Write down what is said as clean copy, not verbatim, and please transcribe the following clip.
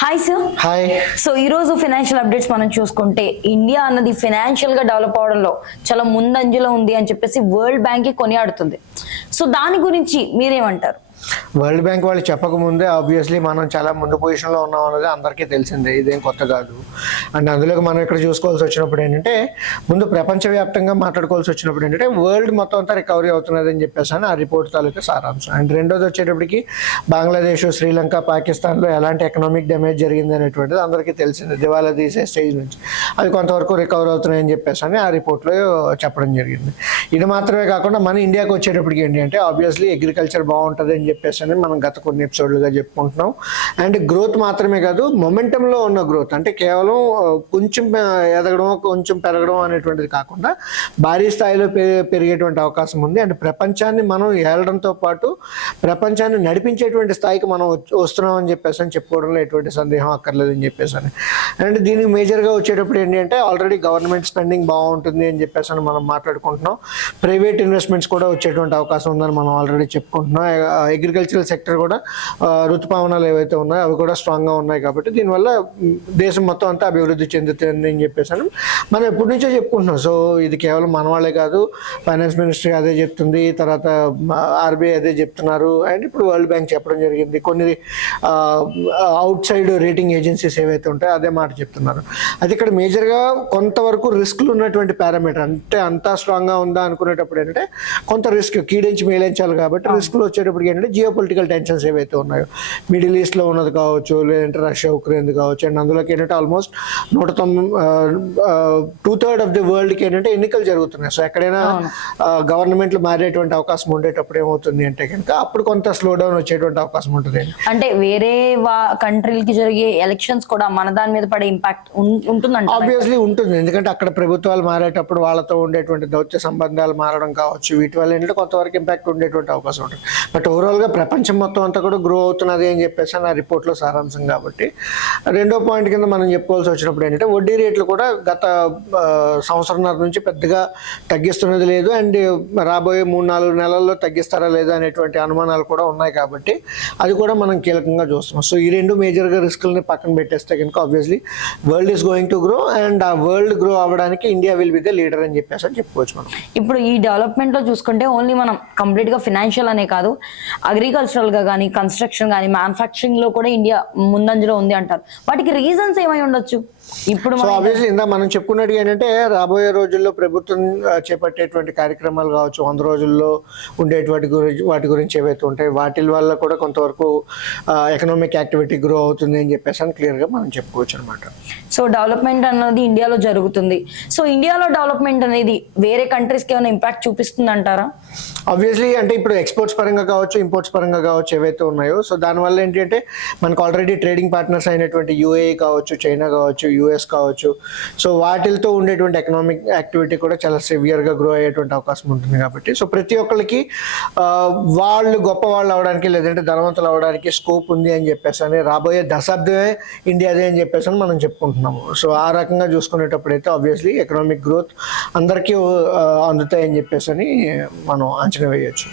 Hi sir. Hi. So ఈ రోజు financial updates మనం చూసుకుంటే ఇండియా అన్నది ఫైనాన్షియల్ గా డెవలప్ అవడంలో చాలా ముందంజలో ఉంది అని చెప్పేసి వరల్డ్ బ్యాంక్ కొనియాడుతుంది. సో దాని గురించి మీరేమంటారు? వరల్డ్ బ్యాంక్ వాళ్ళు చెప్పకముందే ఆబ్వియస్లీ మనం చాలా ముందు పొజిషన్లో ఉన్నాం అనేది అందరికీ తెలిసిందే, ఇదేం కొత్త కాదు. అండ్ అందులోకి మనం ఇక్కడ చూసుకోవాల్సి వచ్చినప్పుడు ఏంటంటే, ముందు ప్రపంచవ్యాప్తంగా మాట్లాడుకోవాల్సి వచ్చినప్పుడు ఏంటంటే వరల్డ్ మొత్తం అంతా రికవరీ అవుతున్నది అని చెప్పేసి ఆ రిపోర్ట్ తాలూకా సారాంశం. అండ్ రెండోది వచ్చేటప్పటికి బంగ్లాదేశ్, శ్రీలంక, పాకిస్తాన్లో ఎలాంటి ఎకనామిక్ డ్యామేజ్ జరిగింది అనేటువంటిది అందరికీ తెలిసిందే, దివాలా తీసే స్టేజ్ నుంచి అవి కొంతవరకు రికవర్ అవుతున్నాయని చెప్పేసి ఆ రిపోర్ట్లో చెప్పడం జరిగింది. ఇది మాత్రమే కాకుండా మన ఇండియాకి వచ్చేటప్పటికి ఏంటి అంటే ఆబ్వియస్లీ అగ్రికల్చర్ బాగుంటుంది అని చెప్పేసి మనం గత కొన్ని ఎపిసోడ్లుగా చెప్పుకుంటున్నాం. అండ్ గ్రోత్ మాత్రమే కాదు, మొమెంటంలో ఉన్న గ్రోత్ అంటే కేవలం కొంచెం ఎదగడం కొంచెం పెరగడం అనేటువంటిది కాకుండా భారీ స్థాయిలో పెరిగేటువంటి అవకాశం ఉంది. అండ్ ప్రపంచాన్ని మనం ఏలడంతో పాటు ప్రపంచాన్ని నడిపించేటువంటి స్థాయికి మనం వస్తున్నాం అని చెప్పేసి చెప్పుకోవడంలో ఎటువంటి సందేహం అక్కర్లేదని చెప్పేసి. అండ్ దీనికి మేజర్గా వచ్చేటప్పుడు ఏంటి అంటే ఆల్రెడీ గవర్నమెంట్ స్పెండింగ్ బాగుంటుంది అని చెప్పేసి మనం మాట్లాడుకుంటున్నాం. ప్రైవేట్ ఇన్వెస్ట్మెంట్స్ కూడా వచ్చేటువంటి అవకాశం ఉందని మనం ఆల్రెడీ చెప్పుకుంటున్నాం. అగ్రికల్చరల్ సెక్టర్ కూడా ఋతుపవనాలు ఏవైతే ఉన్నాయో అవి కూడా స్ట్రాంగ్గా ఉన్నాయి. కాబట్టి దీనివల్ల దేశం మొత్తం అంతా అభివృద్ధి చెందుతుంది అని చెప్పేసి మనం ఎప్పటి నుంచో చెప్పుకుంటున్నాం. సో ఇది కేవలం మన వాళ్ళే కాదు, ఫైనాన్స్ మినిస్ట్రీ అదే చెప్తుంది, తర్వాత ఆర్బీఐ అదే చెప్తున్నారు, అండ్ ఇప్పుడు వరల్డ్ బ్యాంక్ చెప్పడం జరిగింది. కొన్ని అవుట్ సైడ్ రేటింగ్ ఏజెన్సీస్ ఏవైతే ఉంటాయో అదే మాట చెప్తున్నారు. అది ఇక్కడ మేజర్గా కొంతవరకు రిస్క్లు ఉన్నటువంటి పారామీటర్, అంటే అంతా స్ట్రాంగ్గా ఉందా అనుకునేటప్పుడు ఏంటంటే కొంత రిస్క్ కీడించి మేలించాలి. కాబట్టి రిస్క్లు వచ్చేటప్పటికి ఏంటంటే జియోపొలిటికల్ టెన్షన్స్ ఏవైతే ఉన్నాయో, మిడిల్ ఈస్ట్లో ఉన్నది కావచ్చు, లేదంటే రష్యా ఉక్రెయిన్ కావచ్చు, అండ్ అందులోకి ఏంటంటే ఆల్మోస్ట్ 2/3 ఆఫ్ ది వరల్డ్కి ఏంటంటే ఎన్నికలు జరుగుతున్నాయి. సో ఎక్కడైనా గవర్నమెంట్లు మారేటువంటి అవకాశం ఉండేటప్పుడు ఏమవుతుంది అంటే కనుక అప్పుడు కొంత స్లో డౌన్ వచ్చేటువంటి అవకాశం ఉంటుంది. అంటే వేరే కంట్రీలకి జరిగే ఎలక్షన్స్ కూడా మన దాని మీద పడే ఇంపాక్ట్ ఉంటుందంట. ఆబ్వియస్లీ ఉంటుంది, ఎందుకంటే అక్కడ ప్రభుత్వాలు మారేటప్పుడు వాళ్ళతో ఉండేటువంటి దౌత్య సంబంధాలు మారడం కావచ్చు, వీటి వల్ల ఏంటంటే కొంతవరకు ఇంపాక్ట్ ఉండేటువంటి అవకాశం ఉంటుంది. బట్ ఓవరాల్గా ప్రపంచం మొత్తం అంతా కూడా గ్రో అవుతున్నది అని చెప్పేసి నా రిపోర్ట్లో సారాంశం. కాబట్టి రెండో పాయింట్ కింద మనం చెప్పుకోవాల్సి వచ్చినప్పుడు ఏంటంటే వడ్డీ రేట్లు కూడా గత సంవత్సరంన్నర నుంచి పెద్దగా తగ్గిస్తున్నది లేదు, అండ్ రాబోయే 3-4 నెలల్లో తగ్గిస్తారా లేదా అనేటువంటి అనుమానాలు కూడా ఉన్నాయి. కాబట్టి అది కూడా మనం కీలకంగా చూస్తున్నాం. సో ఈ రెండు మేజర్గా రిస్క్లని పక్కన పెట్టేస్తే కనుక obviously world is going to grow, and ఆ వరల్డ్ గ్రో అవ్వడానికి India will be the leader అని చెప్పేసి చెప్పుకోవచ్చు మనం. ఇప్పుడు ఈ డెవలప్మెంట్లో చూసుకుంటే ఓన్లీ మనం కంప్లీట్గా ఫినాన్షియల్ అనే కాదు, అగ్రికల్చరల్గా కానీ, కన్స్ట్రక్షన్ కానీ, మ్యానుఫ్యాక్చరింగ్లో కూడా ఇండియా ముందంజలో ఉంది అంటారు. వాటికి రీజన్స్ ఏమై ఉండొచ్చు? ఇప్పుడు సో ఆబ్వియస్లీ ఇందా మనం చెప్పుకున్నట్టు ఏంటంటే రాబోయే రోజుల్లో ప్రభుత్వం చేపట్టేటువంటి కార్యక్రమాలు కావచ్చు, 100 రోజుల్లో ఉండేటువంటి వాటి గురించి ఏవైతే ఉంటాయి వాటి వల్ల కూడా కొంతవరకు ఎకనామిక్ యాక్టివిటీ గ్రో అవుతుంది అని చెప్పేసి క్లియర్గా మనం చెప్పుకోవచ్చు అనమాట. సో డెవలప్మెంట్ అన్నది ఇండియాలో జరుగుతుంది. సో ఇండియాలో డెవలప్మెంట్ అనేది వేరే కంట్రీస్కి ఏమైనా ఇంపాక్ట్ చూపిస్తుంది అంటారా? ఆబ్వియస్లీ అంటే ఇప్పుడు ఎక్స్పోర్ట్స్ పరంగా కావచ్చు, ఇంపోర్ట్స్ పరంగా కావచ్చు ఏవైతే ఉన్నాయో, సో దానివల్ల ఏంటంటే మనకు ఆల్రెడీ ట్రేడింగ్ పార్ట్నర్స్ అయినటువంటి యూఏఈ కావచ్చు, చైనా కావచ్చు, యూఎస్ కావచ్చు, సో వాటితో ఉండేటువంటి ఎకనామిక్ యాక్టివిటీ కూడా చాలా సివియర్గా గ్రో అయ్యేటువంటి అవకాశం ఉంటుంది. కాబట్టి సో ప్రతి ఒక్కరికి వాళ్ళు గొప్ప వాళ్ళు అవడానికి లేదంటే ధనవంతులు అవడానికి స్కోప్ ఉంది అని చెప్పేసి రాబోయే దశాబ్దమే ఇండియాదే అని చెప్పేసి మనం చెప్పుకుంటున్నాము. సో ఆ రకంగా చూసుకునేటప్పుడు అయితే ఆబ్వియస్లీ ఎకనామిక్ గ్రోత్ అందరికీ అందుతాయని చెప్పేసి మనం అంచనా వేయచ్చు.